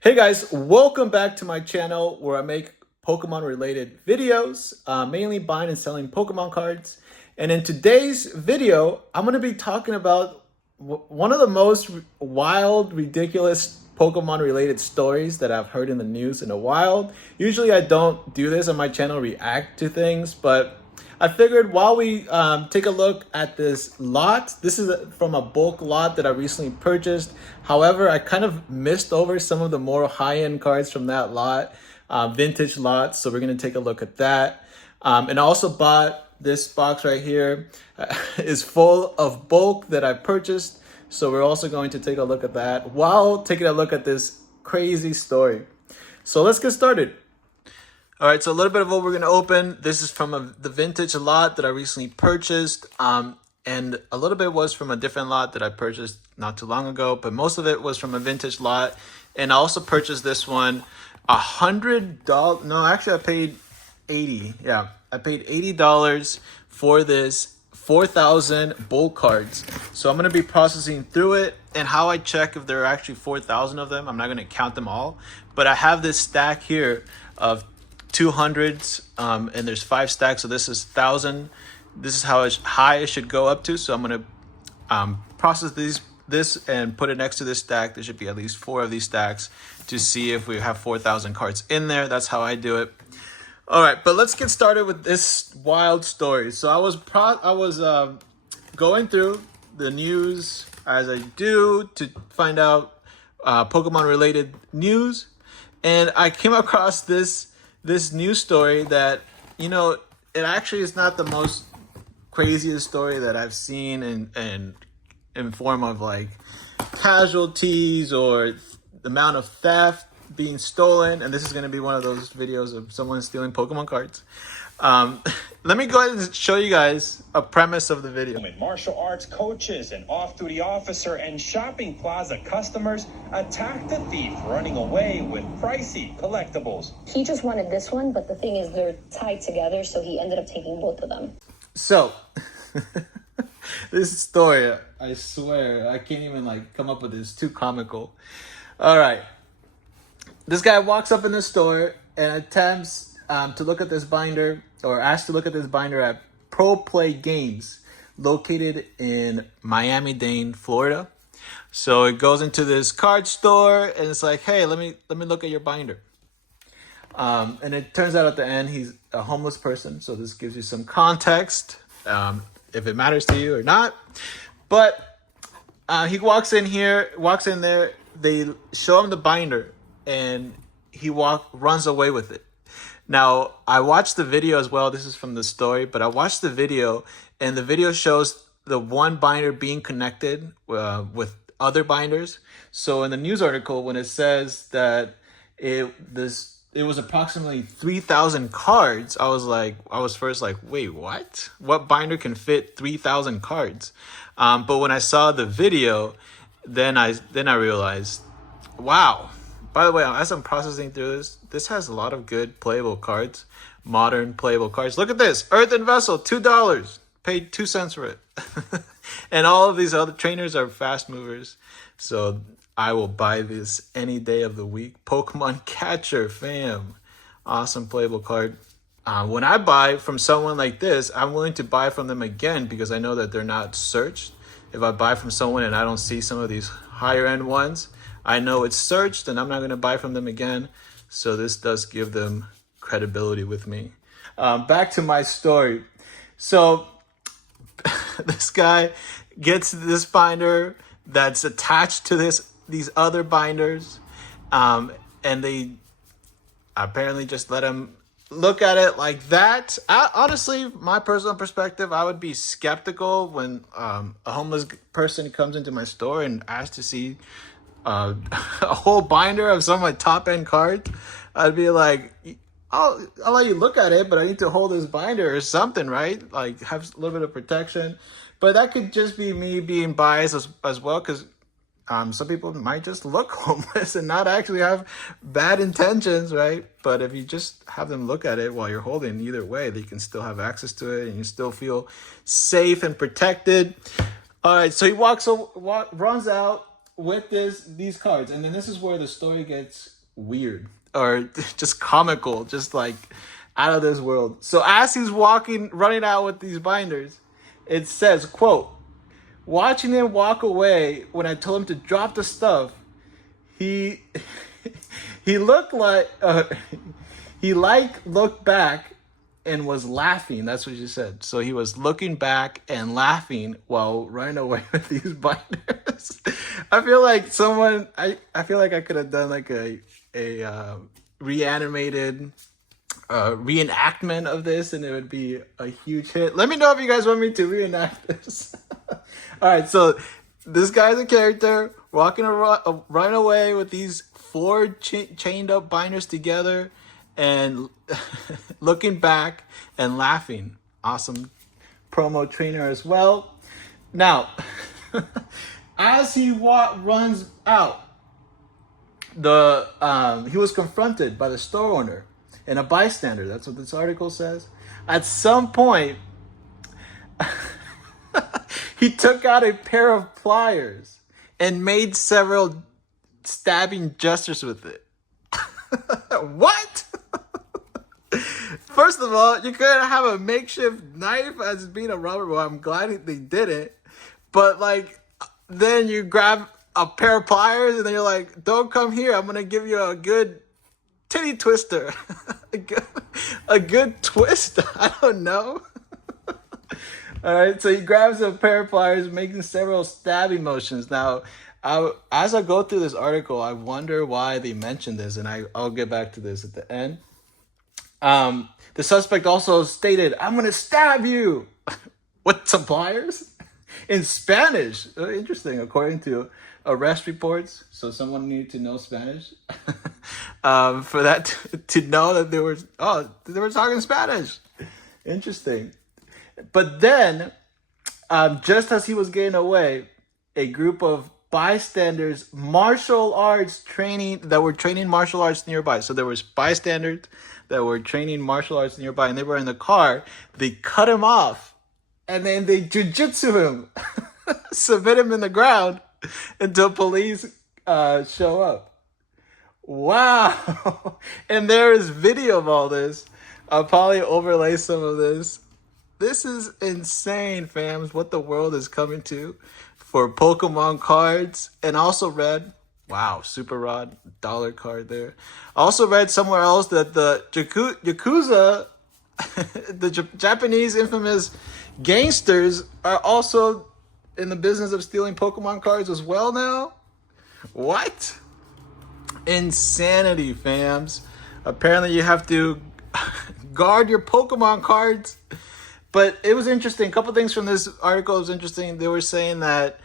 Hey guys, welcome back to my channel where I make Pokemon related videos, mainly buying and selling Pokemon cards. And in today's video, I'm going to be talking about one of the most wild, ridiculous Pokemon related stories that I've heard in the news in a while. Usually I don't do this on my channel, react to things, but I figured while we take a look at this lot, this is from a bulk lot that I recently purchased. However, I kind of missed over some of the more high-end cards from that lot, vintage lots. So we're going to take a look at that. And I also bought this box right here is full of bulk that I purchased. So we're also going to take a look at that while taking a look at this crazy story. So let's get started. All right, so a little bit of what we're going to open. This is from the vintage lot that I recently purchased. And a little bit was from a different lot that I purchased not too long ago, but most of it was from a vintage lot. And I also purchased this one $100. No, actually I paid 80. Yeah, I paid $80 for this 4,000 bulk cards. So I'm going to be processing through it, and how I check if there are actually 4,000 of them. I'm not going to count them all, but I have this stack here of 200s, and there's 5 stacks, so this is 1,000. This is how high it should go up to. So I'm going to process this and put it next to this stack. There should be at least 4 of these stacks to see if we have 4,000 cards in there. That's how I do it. All right, but let's get started with this wild story. So I was going through the news as I do to find out Pokemon related news, and I came across this news story that, you know, it actually is not the most craziest story that I've seen in form of like casualties or the amount of theft being stolen. And this is going to be one of those videos of someone stealing Pokemon cards. Let me go ahead and show you guys a premise of the video. Martial arts coaches, an off-duty officer, and shopping plaza customers attacked the thief running away with pricey collectibles. He just wanted this one, but the thing is they're tied together, so he ended up taking both of them. So, this story, I swear, I can't even like come up with this. It's too comical. All right. This guy walks up in the store and attempts to look at this binder, or asked to look at this binder at Pro Play Games, located in Miami-Dade, Florida. So it goes into this card store and it's like, hey, let me look at your binder. And it turns out at the end he's a homeless person. So this gives you some context, if it matters to you or not. But he walks in there. They show him the binder, and he runs away with it. Now, I watched the video as well. This is from the story, but I watched the video, and the video shows the one binder being connected with other binders. So in the news article, when it says that it was approximately 3,000 cards, I was first like, wait, what? What binder can fit 3,000 cards? But when I saw the video, then I realized, wow. By the way, as I'm processing through this has a lot of good playable cards, modern playable cards. Look at this, Earthen Vessel, $2. Paid 2 cents for it. And all of these other trainers are fast movers. So I will buy this any day of the week. Pokemon Catcher, fam. Awesome playable card. When I buy from someone like this, I'm willing to buy from them again because I know that they're not searched. If I buy from someone and I don't see some of these higher end ones, I know it's searched and I'm not going to buy from them again. So this does give them credibility with me. Back to my story. So this guy gets this binder that's attached to these other binders. And they apparently just let him look at it like that. Honestly, my personal perspective, I would be skeptical when a homeless person comes into my store and asks to see a whole binder of some of my top end cards. I'd be like, I'll let you look at it, but I need to hold this binder or something, right? Like have a little bit of protection. But that could just be me being biased as well, because some people might just look homeless and not actually have bad intentions, right? But if you just have them look at it while you're holding, either way, they can still have access to it and you still feel safe and protected. All right, so he runs out, with these cards, and then this is where the story gets weird or just comical, just like out of this world. So as he's running out with these binders, it says, quote, watching him walk away when I told him to drop the stuff, he looked like looked back and was laughing. That's what she said. So he was looking back and laughing while running away with these binders. I feel like I feel like I could have done like a reanimated reenactment of this, and it would be a huge hit. Let me know if you guys want me to reenact this. All right, so this guy's a character walking around, running away with these 4 chained up binders together, and looking back and laughing. Awesome promo trainer as well. Now, as he runs out, he was confronted by the store owner and a bystander. That's what this article says. At some point, he took out a pair of pliers and made several stabbing gestures with it. What? First of all, you couldn't have a makeshift knife as being a robber. Well, I'm glad they did it. But like, then you grab a pair of pliers and then you're like, don't come here. I'm going to give you a good titty twister. a good twist. I don't know. All right. So he grabs a pair of pliers, making several stabbing motions. Now, as I go through this article, I wonder why they mentioned this, and I'll get back to this at the end. The suspect also stated, "I'm going to stab you," with some pliers in Spanish. Interesting, according to arrest reports. So someone needed to know Spanish for that to know that they were talking Spanish. Interesting. But then, just as he was getting away, a group of bystanders, that were training martial arts nearby. So there was bystanders that were training martial arts nearby, and they were in the car. They cut him off, and then they jujitsu him, submit him in the ground until police show up. Wow. And there is video of all this. I'll probably overlay some of this. This is insane, fams, what the world is coming to for Pokemon cards. And also read, wow, Super Rod, dollar card there. Also read somewhere else that the Yakuza, the Japanese infamous gangsters, are also in the business of stealing Pokemon cards as well now. What? Insanity, fams. Apparently you have to guard your Pokemon cards. But it was interesting. A couple things from this article was interesting. They were saying that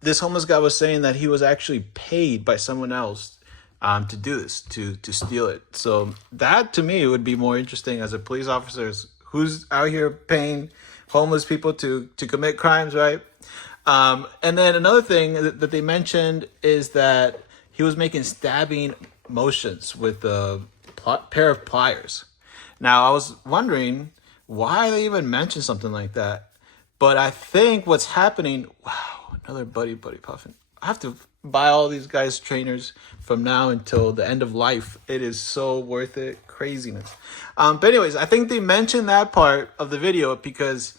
this homeless guy was saying that he was actually paid by someone else to do this, to steal it. So that, to me, would be more interesting as a police officer. Who's out here paying homeless people to commit crimes, right? And then another thing that they mentioned is that he was making stabbing motions with a pair of pliers. Now, I was wondering why they even mentioned something like that. But I think what's happening... Wow, another buddy puffin. I have to buy all these guys trainers from now until the end of life. It is so worth it. Craziness. But anyways, I think they mentioned that part of the video because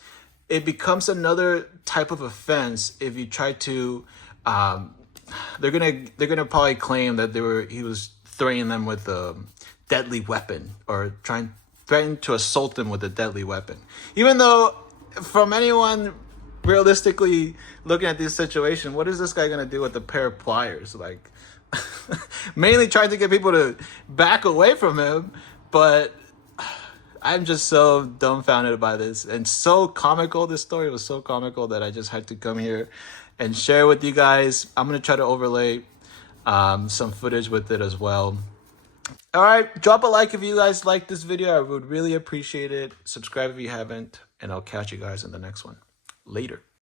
it becomes another type of offense if you try to... They're gonna probably claim that he was threatening them with a deadly weapon or threatening to assault them with a deadly weapon. Even though, from anyone realistically looking at this situation, what is this guy gonna do with a pair of pliers? Like, mainly trying to get people to back away from him, but I'm just so dumbfounded by this and so comical. This story was so comical that I just had to come here and share with you guys. I'm gonna try to overlay some footage with it as well. All right, drop a like if you guys like this video. I would really appreciate it. Subscribe if you haven't, and I'll catch you guys in the next one. Later.